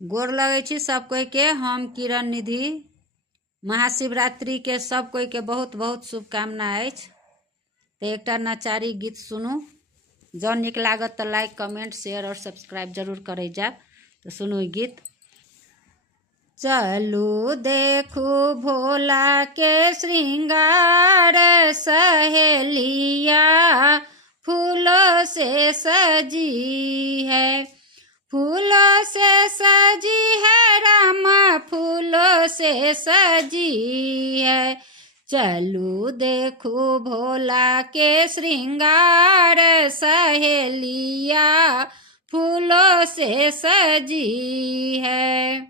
गोर लगै छी सब कोई के। हम किरण निधि। महाशिवरात्रि के सब कोई के बहुत बहुत शुभकामना अछि। तो एक नचारी गीत सुनू। जौन निक लागत तो लाइक कमेंट शेयर और सब्सक्राइब जरूर करे जाब। तो सुनू ई गीत। चलू देखू भोला के श्रृंगार, सहेलिया फूलों से सजी है। फूलों से सजी है रामा, फूलों से सजी है। चलू देखू भोला के श्रृंगार, सहेलिया फूलों से सजी है।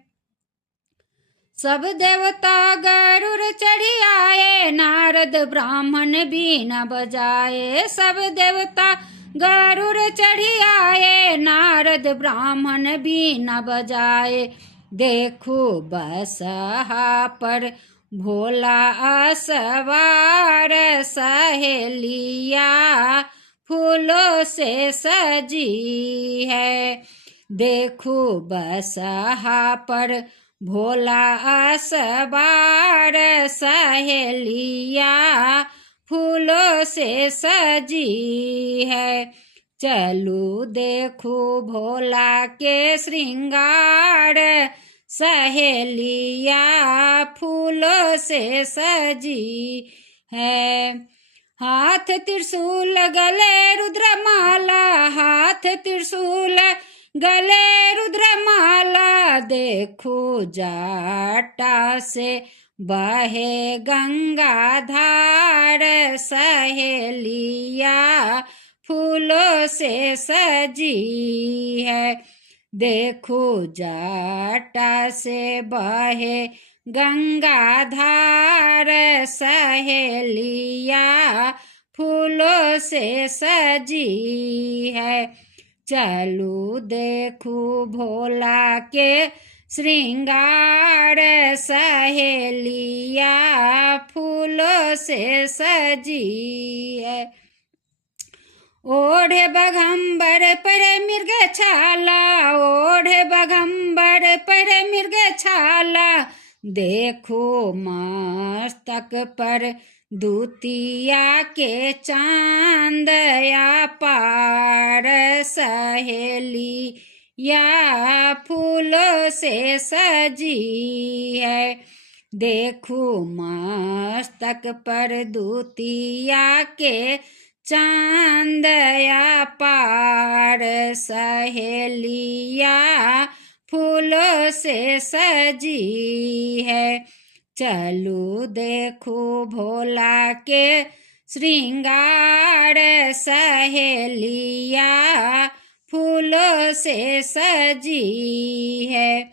सब देवता गरुड़ चढ़ी आए, नारद ब्राह्मण बीना बजाए। सब देवता गरुड़ चढ़ी आए, नारद ब्राह्मण बीना बजाए। देखो बसहा पर भोला असवार, सहेलिया फूलों से सजी है। देखो बसहा पर भोला असवार, सहेलिया फूलों से सजी है। चलू देखो भोला के श्रृंगार, सहेलिया फूलों से सजी है। हाथ त्रिशूल गले रुद्रमाला, हाथ त्रिशूल गले रुद्रमाला। देखो जाटा से बहे गंगा धार, सहेलिया फूलों से सजी है। देखो जाटा से बहे गंगा धार, सहेलिया फूलों से सजी है। चलू देखू भोला के श्रृंगार, सहेलिया फूलों से सजी है। ओढ़े बघम्बर पर मृग छाला, ओढ़े बघम्बर पर मृग छाला। देखो मस्तक पर दूतिया के चांद या पार, सहेलिया फूलों से सजी है। देखो मस्तक पर दूतिया के चांद या पार, सहेलिया फूलों से सजी है। चलू देखो भोला के श्रृंगार, सहेलिया फूलों से सजी है।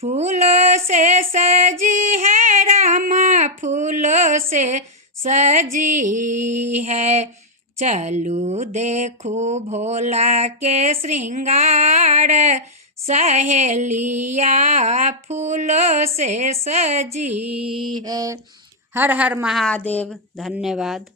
फूलों से सजी है रामा, फूलों से सजी है। चलू देखो भोला के श्रृंगार, सहेलिया फूलों से सजी है। हर हर महादेव। धन्यवाद।